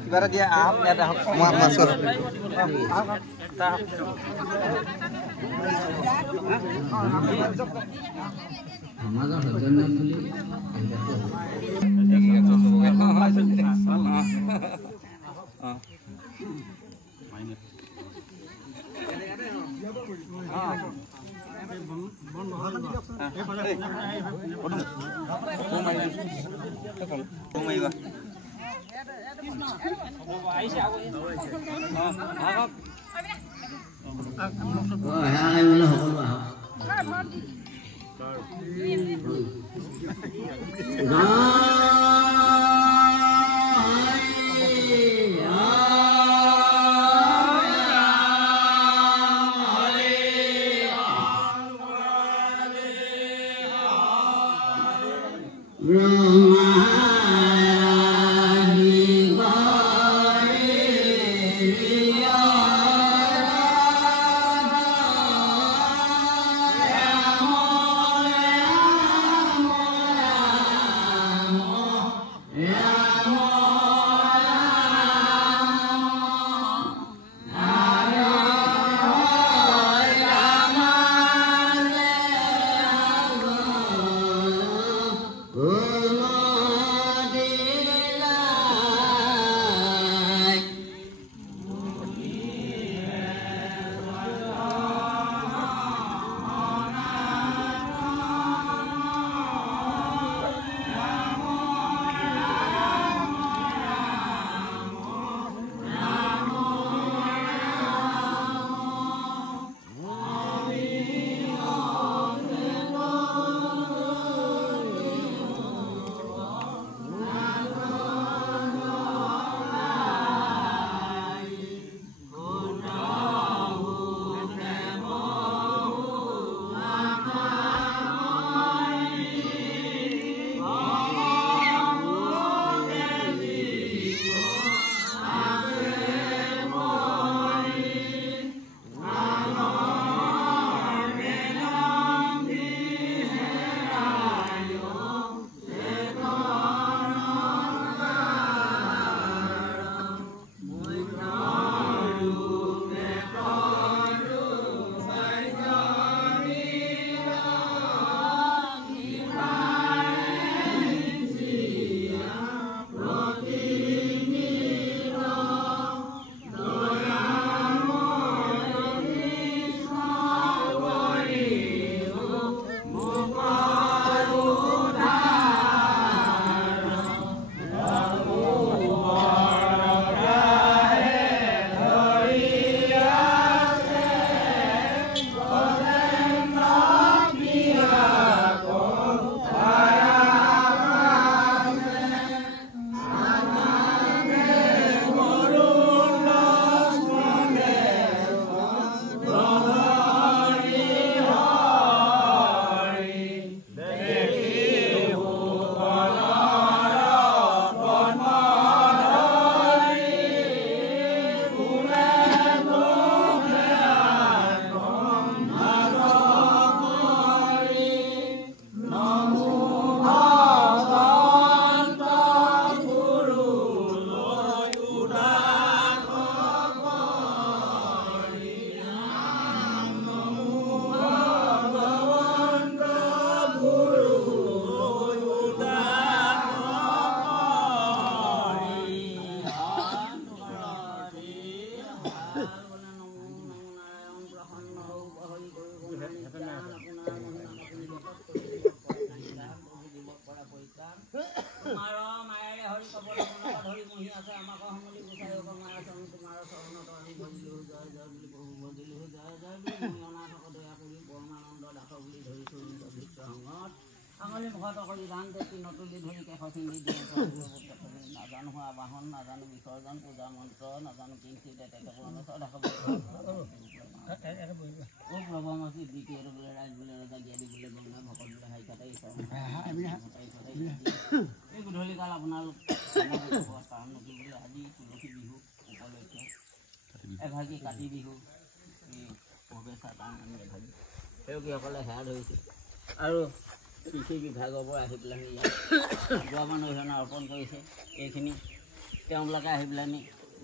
Kibar dia ahok ya dah muat masuk. মহামলি গোসাই অকমাৰ চৰণ তোমাৰ চৰণত আমি ভজিলো জয় জয় বুলি প্ৰভু ভজিলো জয় জয় বুলি অনাথক দয়া কৰি পৰমানন্দ দাস বুলি ধৰিছো ভিত্ৰ সংগত আঙুলি মুখত কৰি ধান দেখি নতুলি ধৰি কেশ চিন্ধি দিয়ে নাজানো হোৱা বাহন নাজানো বিসৰ্জন পূজা মন্ত্ৰ নাজানো কিঞ্চিত প্ৰভমাচি দ্বিতীয় বোলে ৰাইজ বোলে ৰজা জ্ঞানী বোলে গংগা ভকত বোলে হাইকাটাই এই গধূলি কাল আপোনালোক কাৰণ নকি বোলে আজি তুলসী বিহু উপলক্ষে এভাগী কাতি বিহু এই প্ৰৱেশা টান আমি এভাগী সেৱকীসকলে সেৱা ধৰিছে আৰু কৃষি বিভাগৰ পৰা আহি পেলাই ইয়াত যোৱা মানুহ অৰিহণা অৰ্পণ কৰিছে এইখিনি তেওঁলোকে আহি পেলাই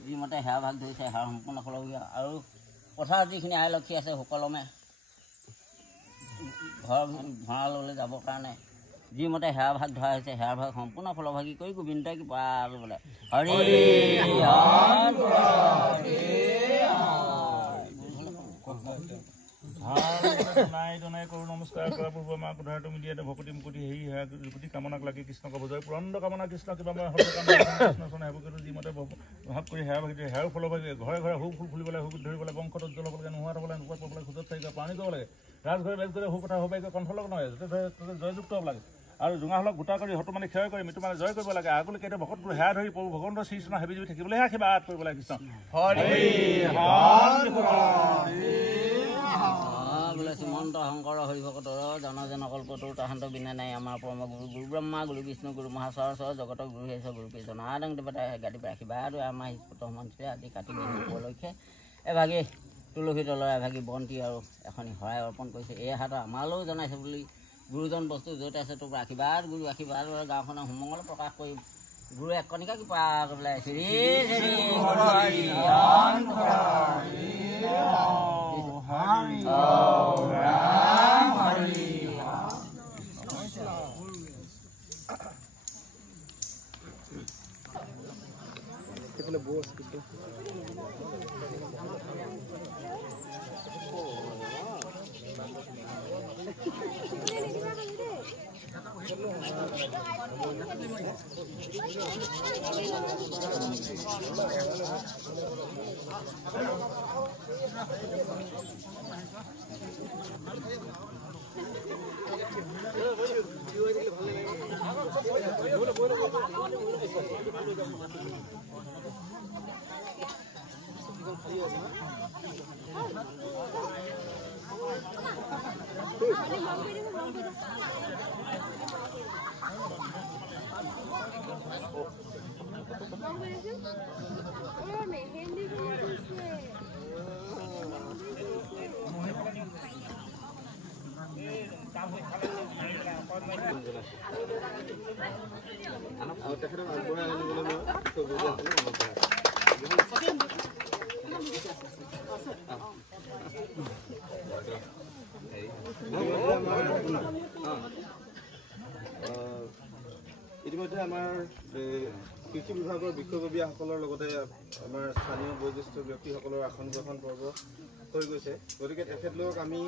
যিমতে সেৱা ভাগ ধৰিছে সেৱা সম্পূৰ্ণ হ'বলগীয়া আৰু পথাৰত যিখিনি আইলক্ষী আছে সুকলমে ঘৰ ভঁৰাললৈ যাবৰ কাৰণে যিমতে সেৱা ভাগ ধৰা হৈছে সেৱা ভাগ সম্পূৰ্ণ ফলভাগী কৰি গোবিন্দই কৃপা কৰিবলৈ হৰি দনাই কৰো নমস্কাৰ কৰা পূৰ্ব মা কোধাৰ তুমি দিয়া ভকতি মুকুতি হেৰি হেৰি কামনাক লাগি কৃষ্ণক বজাই পুৰন্দ কামনা কৃষ্ণ কিবা কৃষ্ণ যিমতে ভাগ কৰি সেৱা ভাগি দিয়ে সেৱাৰ ফলভাগী ঘৰে ঘৰে সু ফুল ফুলিবলৈ সু ধৰিবলৈ বংশত উজ্জ্বল হ'বলৈ নোহোৱা হ'বলৈ নোপোৱা পাবলৈ খোজত থাকিব পানী কৰিব লাগে ৰাজঘৰে বেজঘৰে সু কথা হ'ব পাৰিব কণ্ঠলক নহয় যাতে জয়যুক্ত হ'ব লাগে আৰু জোঙাহলক গোটা কৰি হতু মানে ক্ষয় কৰি মৃত্যু মানে জয় কৰিব লাগে আগলৈ কেতিয়া ভকতবোৰ সেৱা ধৰি প্ৰভু ভগৱন্তৰ শ্ৰীকৃষ্ণ হেবি জুবি থাকিবলৈ আশীৰ্বাদ কৰিব লাগে কৃষ্ণ বোলে শ্ৰীমন্ত শংকৰ হৰিভকতৰ জন কল্পটোৰ তাহান্ত বিনা নাই আমাৰ পৰম গুৰু গুৰু ব্ৰহ্মা গুৰু বিষ্ণু গুৰু মহাচৰ জগতৰ গুৰু হেছ গুৰু পি জনাদং দেৱতাই গাদী পাই আশীৰ্বাদ আমাৰ স্ফুট মন্ত্ৰী আজি কাতি বিহু উপলক্ষে এভাগী তুলসী তলৰ এভাগী বন্তি আৰু এখনি শৰাই অৰ্পণ কৰিছে এই হাতত আমালৈও জনাইছে বুলি গুৰুজন বস্তু য'ত আছে তোৰ আশীৰ্বাদ গুৰু আশীৰ্বাদ গাঁওখনৰ সুমংগল প্ৰকাশ কৰি গুৰু এক কণিকা কৃপা কৰিবলৈ শ্ৰী শ্ৰী ইতিমধ্যে আমাৰ কৃষি বিভাগৰ বিষয়ববীয়াসকলৰ লগতে আমাৰ স্থানীয় বয়োজ্যেষ্ঠ ব্যক্তিসকলৰ আসন গ্ৰহণ পৰ্ব হৈ গৈছে গতিকে তেখেতলোকক আমি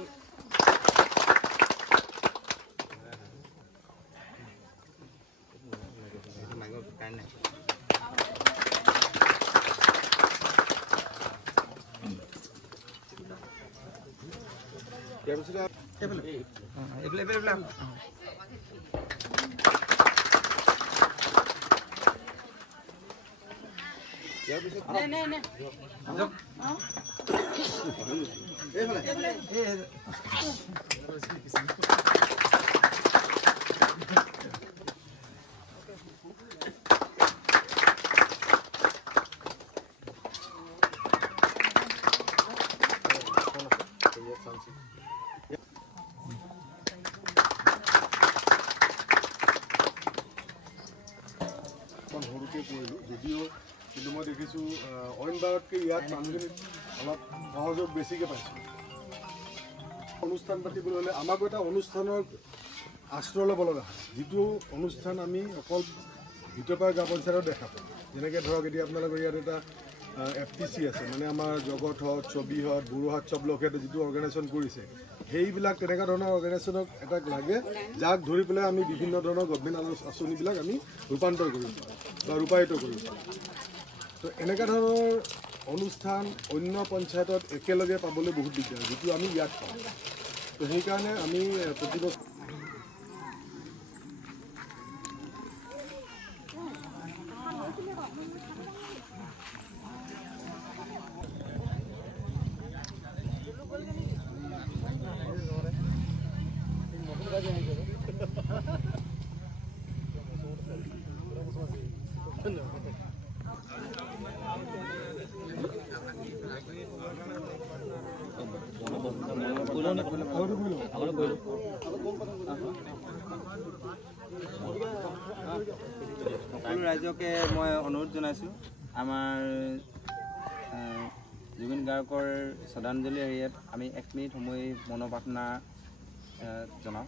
যদিও কিন্তু মই দেখিছোঁ অইন বাৰতকৈ ইয়াত মানুহখিনি অলপ সহযোগ বেছিকৈ পাইছোঁ অনুষ্ঠান পাতিবলৈ হ'লে আমাকো এটা অনুষ্ঠানৰ আশ্ৰয় ল'ব লগা হয় যিটো অনুষ্ঠান আমি অকল ভিতৰপাৰা গাঁও পঞ্চায়তত দেখা পাওঁ যেনেকৈ ধৰক এতিয়া আপোনালোকৰ ইয়াত এটা FTC আছে মানে আমাৰ জগত হওক ছবি হওক বুঢ়াহাট চব লোকহেঁতে যিটো অৰ্গেনাইজেশ্যন কৰিছে সেইবিলাক তেনেকুৱা ধৰণৰ অৰ্গেনাইজেশ্যনক এটা লাগে যাক ধৰি পেলাই আমি বিভিন্ন ধৰণৰ গভৰ্ণমেণ্ট আঁচনিবিলাক আমি ৰূপান্তৰ কৰিব পাৰোঁ বা ৰূপায়িত কৰিব পাৰোঁ তো এনেকুৱা ধৰণৰ অনুষ্ঠান অন্য পঞ্চায়তত একেলগে পাবলৈ বহুত দিগদাৰ, যিটো আমি ইয়াত পাওঁ। তো সেইকাৰণে আমি প্ৰতিবছৰ সকলো ৰাইজকে মই অনুৰোধ জনাইছোঁ, আমাৰ জুবিন গাৰ্গৰ শ্ৰদ্ধাঞ্জলি এৰিয়াত আমি 1 মিনিট সময় মনোপ্ৰাৰ্থনা জনাওঁ।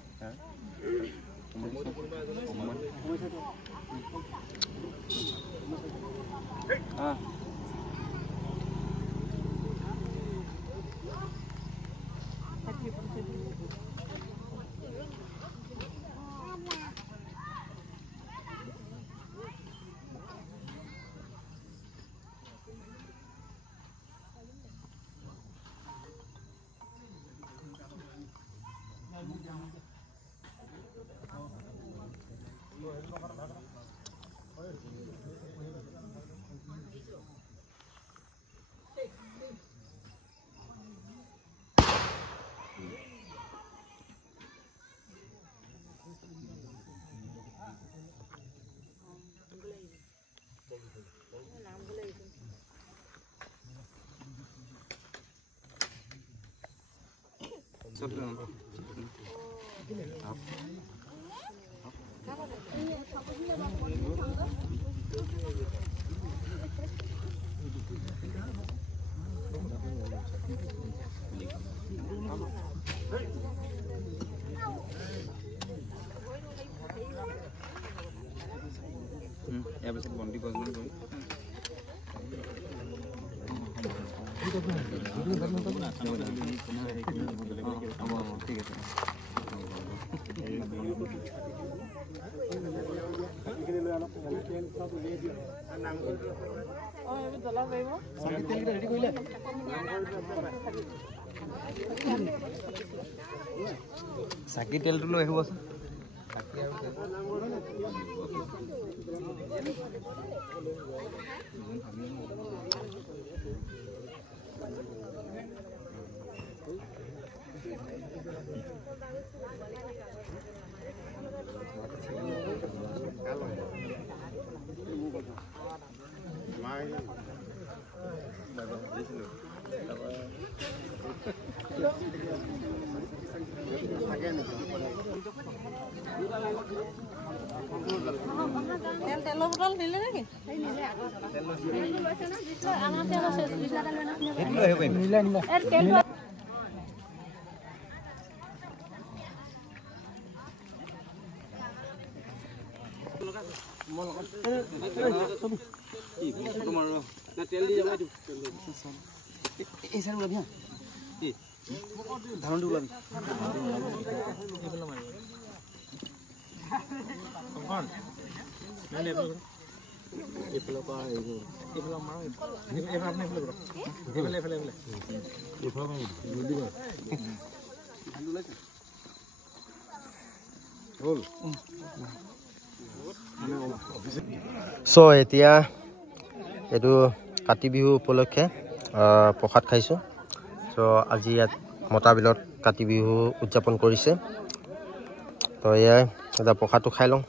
ইয়াৰ পিছত বন্তি প্ৰজ্বলন কৰি ঠিক আছে। চাকি তেলটো লৈ আহিবচোন। তেলৰ বটল দিলে নেকি? আমাৰ তেল আছে, তেল দি যাব এই চাই ওলাবি হা ধানটো ওলাবি চ' এতিয়া এইটো কাতি বিহু উপলক্ষে প্ৰসাদ খাইছোঁ। চ' আজি ইয়াত মতাবিলত কাতি বিহু উদযাপন কৰিছে। তো এয়াই এতিয়া প্ৰসাদটো খাই লওঁ।